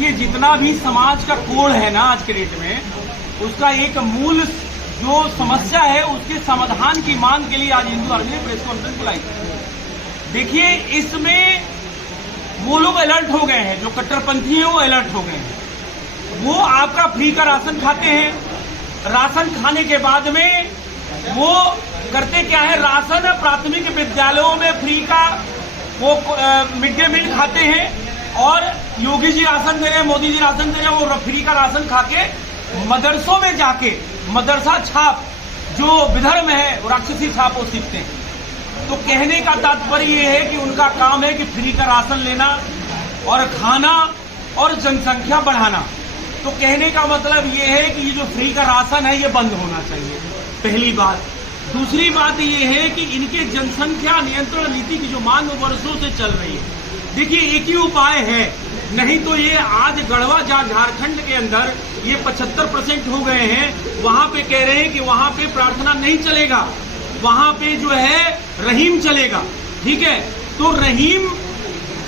देखिए, जितना भी समाज का कोड है ना आज के डेट में, उसका एक मूल जो समस्या है उसके समाधान की मांग के लिए आज हिंदू आर्मी ने प्रेस कॉन्फ्रेंस बुलाई। देखिए, इसमें वो लोग अलर्ट हो गए हैं, जो कट्टरपंथी है वो अलर्ट हो गए हैं। वो आपका फ्री का राशन खाते हैं। राशन खाने के बाद में वो करते क्या है, राशन प्राथमिक विद्यालयों में फ्री का वो मिड डे मील खाते हैं और योगी जी राशन दे रहे हैं, मोदी जी राशन दे रहे हैं, वो फ्री का राशन खा के मदरसों में जाके मदरसा छाप जो विधर्म है वो राक्षसी छाप वो सीखते हैं। तो कहने का तात्पर्य ये है कि उनका काम है कि फ्री का राशन लेना और खाना और जनसंख्या बढ़ाना। तो कहने का मतलब ये है कि ये जो फ्री का राशन है ये बंद होना चाहिए, पहली बात। दूसरी बात ये है कि इनके जनसंख्या नियंत्रण नीति की जो मांग वर्षों से चल रही है, देखिए एक ही उपाय है, नहीं तो ये आज गढ़वा झारखंड के अंदर ये 75% हो गए हैं, वहां पे कह रहे हैं कि वहां पे प्रार्थना नहीं चलेगा, वहां पे जो है रहीम चलेगा। ठीक है, तो रहीम,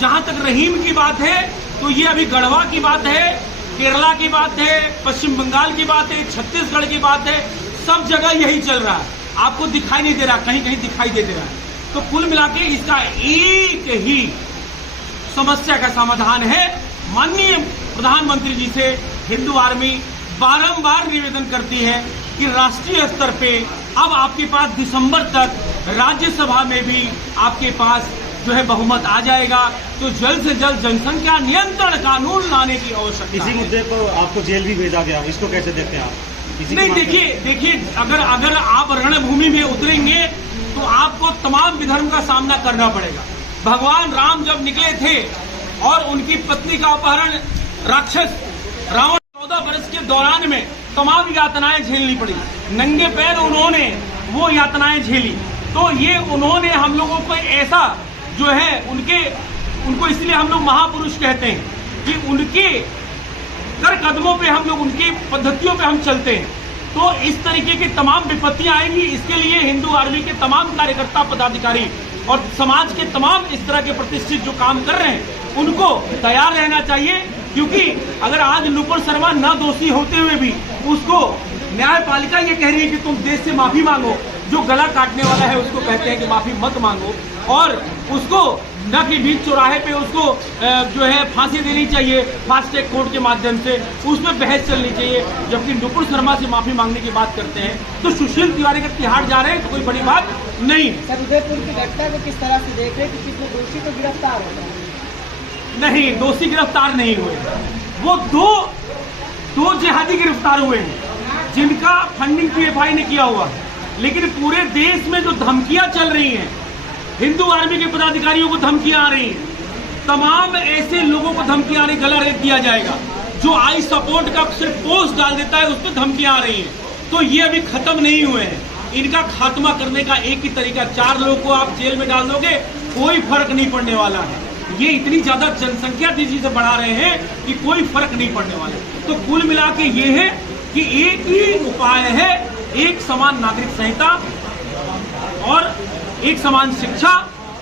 जहां तक रहीम की बात है तो ये अभी गढ़वा की बात है, केरला की बात है, पश्चिम बंगाल की बात है, छत्तीसगढ़ की बात है, सब जगह यही चल रहा है। आपको दिखाई नहीं दे रहा, कहीं कहीं दिखाई दे रहा है। तो कुल मिला के इसका एक ही समस्या का समाधान है। माननीय प्रधानमंत्री जी से हिंदू आर्मी बारंबार निवेदन करती है कि राष्ट्रीय स्तर पे अब आपके पास दिसंबर तक राज्यसभा में भी आपके पास जो है बहुमत आ जाएगा, तो जल्द से जल्द जनसंख्या नियंत्रण कानून लाने की आवश्यकता है। इसी मुद्दे पर आपको जेल भी भेजा गया, इसको कैसे देखते हैं आप? नहीं, देखिए अगर आप रणभूमि में उतरेंगे तो आपको तमाम विधर्म का सामना करना पड़ेगा। भगवान राम जब निकले थे और उनकी पत्नी का अपहरण राक्षस रावण 14 वर्ष के दौरान में तमाम यातनाएं झेलनी पड़ी, नंगे पैर उन्होंने वो यातनाएं झेली। तो ये उन्होंने हम लोगों को ऐसा जो है उनको इसलिए हम लोग महापुरुष कहते हैं कि उनके कर कदमों पे हम लोग, उनकी पद्धतियों पे हम चलते हैं। तो इस तरीके की तमाम विपत्तियां आएंगी, इसके लिए हिंदू आर्मी के तमाम कार्यकर्ता पदाधिकारी और समाज के तमाम इस तरह के प्रतिष्ठित जो काम कर रहे हैं उनको तैयार रहना चाहिए। क्योंकि अगर आज नुपुर शर्मा न दोषी होते हुए भी उसको न्यायपालिका ये कह रही है कि तुम देश से माफी मांगो, जो गला काटने वाला है उसको कहते हैं कि माफी मत मांगो, और उसको न कि बीच चौराहे पे उसको जो है फांसी देनी चाहिए फास्ट ट्रैक कोर्ट के माध्यम से, उसमें बहस चलनी चाहिए, जबकि नुपुर शर्मा से माफी मांगने की बात करते हैं। तो सुशील तिवारी का तिहाड़ जा रहे हैं तो कोई बड़ी बात नहीं। सर, उदयपुर की घटना को किस तरह से देख रहे हैं कि किसमें दोषी तो गिरफ्तार हो गए? नहीं, दोषी गिरफ्तार नहीं हुए। वो दो जिहादी गिरफ्तार हुए हैं जिनका फंडिंग पीएफआई ने किया हुआ है। लेकिन पूरे देश में जो धमकियां चल रही हैं, हिंदू आर्मी के पदाधिकारियों को धमकियां आ रही हैं, तमाम ऐसे लोगों को धमकियां आ रही, गला रेत दिया जाएगा। जो आई सपोर्ट का सिर्फ पोस्ट डाल देता है उस पर धमकियां आ रही हैं। तो ये अभी खत्म नहीं हुए हैं, इनका खात्मा करने का एक ही तरीका, 4 लोगों को आप जेल में डाल दोगे कोई फर्क नहीं पड़ने वाला है। ये इतनी ज्यादा जनसंख्या तेजी से बढ़ा रहे हैं कि कोई फर्क नहीं पड़ने वाला। तो कुल मिला के ये है कि एक ही उपाय है, एक समान नागरिक संहिता और एक समान शिक्षा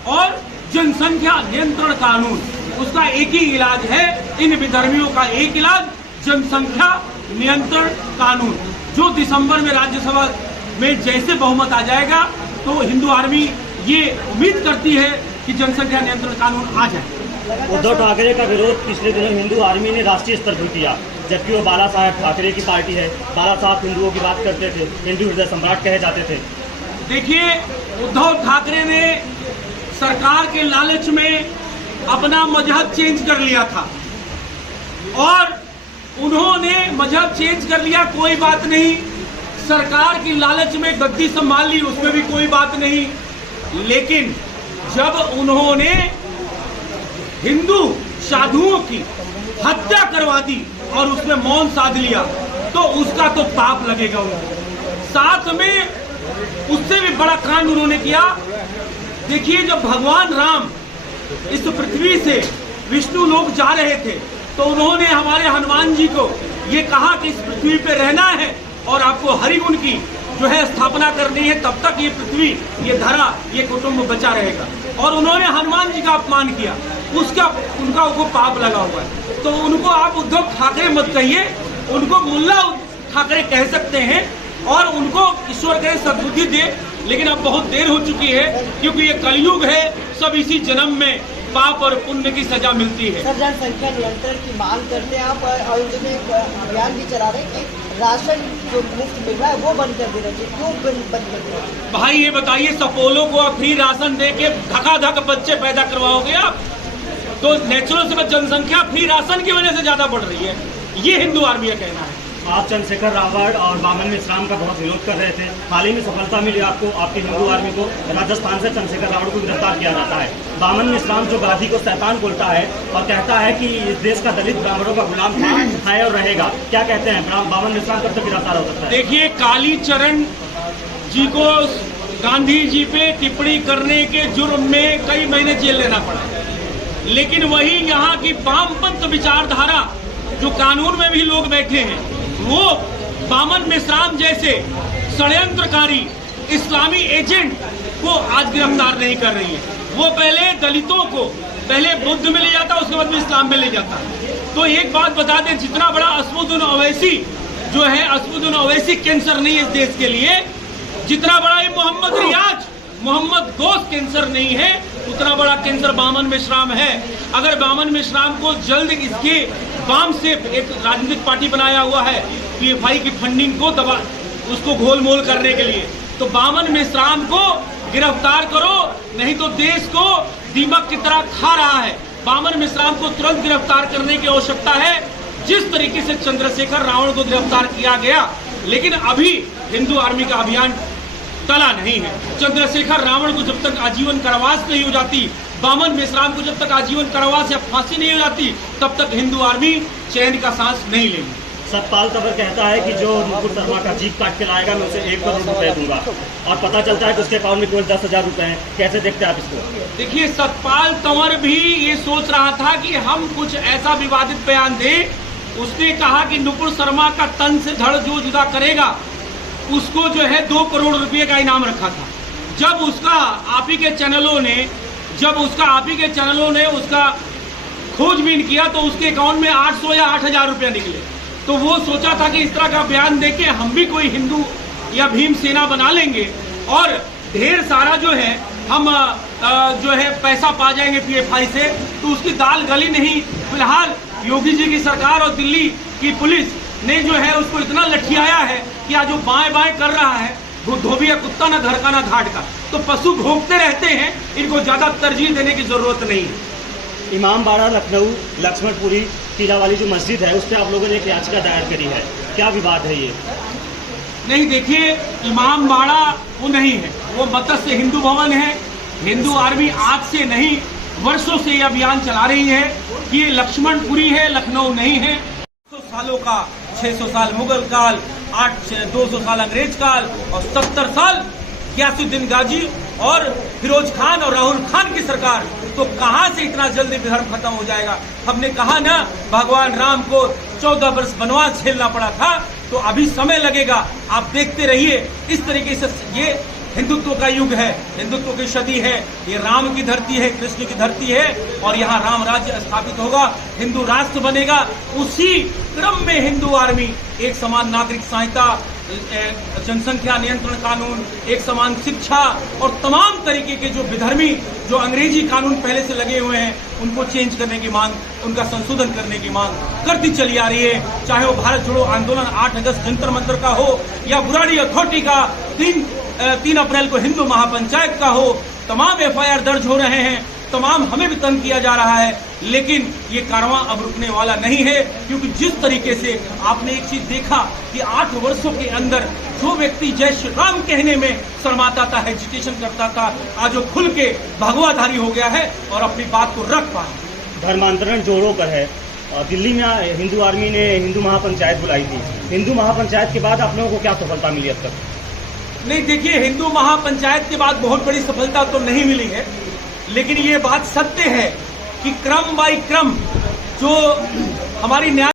और जनसंख्या नियंत्रण कानून। उसका एक ही इलाज है, इन विधर्मियों का एक इलाज जनसंख्या नियंत्रण कानून, जो दिसंबर में राज्यसभा में जैसे बहुमत आ जाएगा तो हिंदू आर्मी ये उम्मीद करती है कि जनसंख्या नियंत्रण कानून आ जाए। उद्धव ठाकरे का विरोध पिछले दिनों हिंदू आर्मी ने राष्ट्रीय स्तर पर किया, जबकि वो बाला साहब ठाकरे की पार्टी है। बाला साहब हिंदुओं की बात करते थे, हिंदू हृदय सम्राट कहे जाते थे। देखिए, उद्धव ठाकरे ने सरकार के लालच में अपना मजहब चेंज कर लिया था और उन्होंने मजहब चेंज कर लिया, कोई बात नहीं। सरकार की लालच में गद्दी संभाल ली, उसमें भी कोई बात नहीं। लेकिन जब उन्होंने हिंदू साधुओं की हत्या करवा दी और उसमें मौन साध लिया तो उसका तो पाप लगेगा उनको। साथ में उससे भी बड़ा कांड उन्होंने किया। देखिए, जब भगवान राम इस पृथ्वी से विष्णु लोक जा रहे थे तो उन्होंने हमारे हनुमान जी को ये कहा कि इस पृथ्वी पे रहना है और आपको हरिगुण की जो है स्थापना करनी है, तब तक ये पृथ्वी, ये धरा, ये कुटुंब बचा रहेगा। और उन्होंने हनुमान जी का अपमान किया। उसका उनका वो पाप लगा हुआ है। तो उनको आप उद्धव ठाकरे मत कहिए, उनको मुल्ला ठाकरे कह सकते हैं और उनको ईश्वर करे सद्बुद्धि दे, लेकिन अब बहुत देर हो चुकी है क्योंकि ये कलयुग है। सब इसी जन्म में पाप और पुण्य की सजा मिलती है। सर, जनसंख्या नियंत्रण की मांग करते हैं आप और जो एक अभियान भी चला रहे हैं कि राशन जो मुफ्त मिल रहा है वो बंद कर देना चाहिए, क्यों बंद कर देना? भाई ये बताइए, सपोलो को आप फ्री राशन दे के धकाधक बच्चे पैदा करवाओगे आप? तो नेचुरल से जनसंख्या फ्री राशन की वजह से ज्यादा बढ़ रही है, ये हिंदू आर्मी का कहना है। आप चंद्रशेखर रावत और बामन मिश्राम का बहुत विरोध कर रहे थे, हाल ही में सफलता मिली आपको, आपकी हिंदू आर्मी को। राजस्थान से चंद्रशेखर रावत को गिरफ्तार किया जाता है। बामन मिश्राम जो गांधी को शैतान बोलता है और कहता है कि इस देश का दलित ब्राह्मणों का गुलाम था, है और रहेगा, क्या कहते हैं बामन मिश्राम कब तक गिरफ्तार हो सकता है? देखिए, कालीचरण जी को गांधी जी पे टिप्पणी करने के जुर्म में कई महीने जेल लेना पड़ा, लेकिन वही यहाँ की वामपंथ विचारधारा जो कानून में भी लोग बैठे हैं, वो बामन मिश्राम जैसे षड्यंत्रकारी इस्लामी एजेंट को आज गिरफ्तार नहीं कर रही है। वो पहले दलितों को पहले बुद्ध में ले जाता, उसके बाद में इस्लाम में ले जाता। तो एक बात बता दें, जितना बड़ा असमुद्दीन ओवैसी जो है, असमुद्दीन ओवैसी कैंसर नहीं है इस देश के लिए, जितना बड़ा ये मोहम्मद रियाज, मोहम्मद गोश कैंसर नहीं है, उतना बड़ा कैंसर बामन मिश्राम है। अगर बामन मिश्राम को जल्द इसके वाम से एक राजनीतिक पार्टी बनाया हुआ है पीएफआई की फंडिंग को दबा उसको घोलमोल करने के लिए, तो बामन मिश्राम को गिरफ्तार करो, नहीं तो देश को दीमक की तरह खा रहा है। बामन मिश्राम को तुरंत गिरफ्तार करने की आवश्यकता है, जिस तरीके से चंद्रशेखर रावत को गिरफ्तार किया गया। लेकिन अभी हिंदू आर्मी का अभियान टला नहीं है। चंद्रशेखर रावत को जब तक आजीवन कारावास नहीं हो जाती, बामन मिश्राम को जब तक आजीवन कारावास या फांसी नहीं हो जाती, तब तक हिंदू आर्मी चैन का सांस नहीं लेगी। सतपाल तंवर कहता है कि जो मुकुट शर्मा का जीप काट के लाएगा मैं उसे 1 करोड़ रुपए दूंगा, और पता चलता है कि उसके अकाउंट में केवल 10,000 रुपए हैं। कैसे देखते हैं आप इसको? देखिए, सतपाल तंवर भी ये सोच रहा था कि हम कुछ ऐसा विवादित बयान दें। उसने कहा कि मुकुट शर्मा का तन से धड़ जो जुदा करेगा उसको जो है 2 करोड़ रुपए का इनाम रखा था। जब उसका आप ही के चैनलों ने उसका खोजबीन किया तो उसके अकाउंट में 800 या 8,000 रुपया निकले। तो वो सोचा था कि इस तरह का बयान देके हम भी कोई हिंदू या भीम सेना बना लेंगे और ढेर सारा जो है हम जो है पैसा पा जाएंगे पीएफआई से। तो उसकी दाल गली नहीं। फिलहाल योगी जी की सरकार और दिल्ली की पुलिस ने जो है उसको इतना लठियाया है कि आज जो बाएं बाएं कर रहा है, वो धोबिया कुत्ता ना घर का ना घाट का। तो पशु भोंकते रहते हैं, इनको ज्यादा तरजीह देने की जरूरत नहीं है। इमामबाड़ा लखनऊ लक्ष्मणपुरी किला वाली जो मस्जिद है उस पर आप लोगों ने एक याचिका दायर करी है, क्या विवाद है ये? नहीं, देखिए, इमामबाड़ा वो नहीं है, वो मत्स्य हिंदू भवन है। हिंदू आर्मी आज से नहीं, वर्षों से ये अभियान चला रही है कि ये लक्ष्मणपुरी है, लखनऊ नहीं है। 100 सालों का, 600 साल मुगल काल, 200 साल अंग्रेज काल और 70 साल गियासुद्दीन गाजी और फिरोज खान और राहुल खान की सरकार। तो कहां से इतना जल्दी धर्म खत्म हो जाएगा? हमने कहा ना, भगवान राम को 14 वर्ष वनवास झेलना पड़ा था, तो अभी समय लगेगा। आप देखते रहिए। इस तरीके से ये हिंदुत्व का युग है, हिंदुत्व की सदी है। ये राम की धरती है, कृष्ण की धरती है और यहाँ राम राज्य स्थापित होगा, हिंदू राष्ट्र बनेगा। उसी क्रम में हिंदू आर्मी एक समान नागरिक संहिता, जनसंख्या नियंत्रण कानून, एक समान शिक्षा और तमाम तरीके के जो विधर्मी जो अंग्रेजी कानून पहले से लगे हुए हैं उनको चेंज करने की मांग, उनका संशोधन करने की मांग करती चली आ रही है। चाहे वो भारत जोड़ो आंदोलन 8 अगस्त जंतर मंतर का हो या बुराड़ी अथॉरिटी का 3 अप्रैल को हिंदू महापंचायत का हो, तमाम FIR दर्ज हो रहे हैं, तमाम हमें भी तंग किया जा रहा है। लेकिन ये कारवां अब रुकने वाला नहीं है, क्योंकि जिस तरीके से आपने एक चीज देखा कि 8 वर्षों के अंदर जो व्यक्ति जय श्री राम कहने में शर्माता था, हेजिटेशन करता था, आज वो खुल के भगवाधारी हो गया है और अपनी बात को रख पाए। धर्मांतरण जोड़ों पर है। दिल्ली में हिंदू आर्मी ने हिंदू महापंचायत बुलाई थी। हिंदू महापंचायत के बाद आप लोगों को क्या सफलता मिली अब तक? नहीं, देखिए, हिंदू महापंचायत के बाद बहुत बड़ी सफलता तो नहीं मिली है, लेकिन ये बात सत्य है कि क्रम बाय क्रम जो हमारी न्याय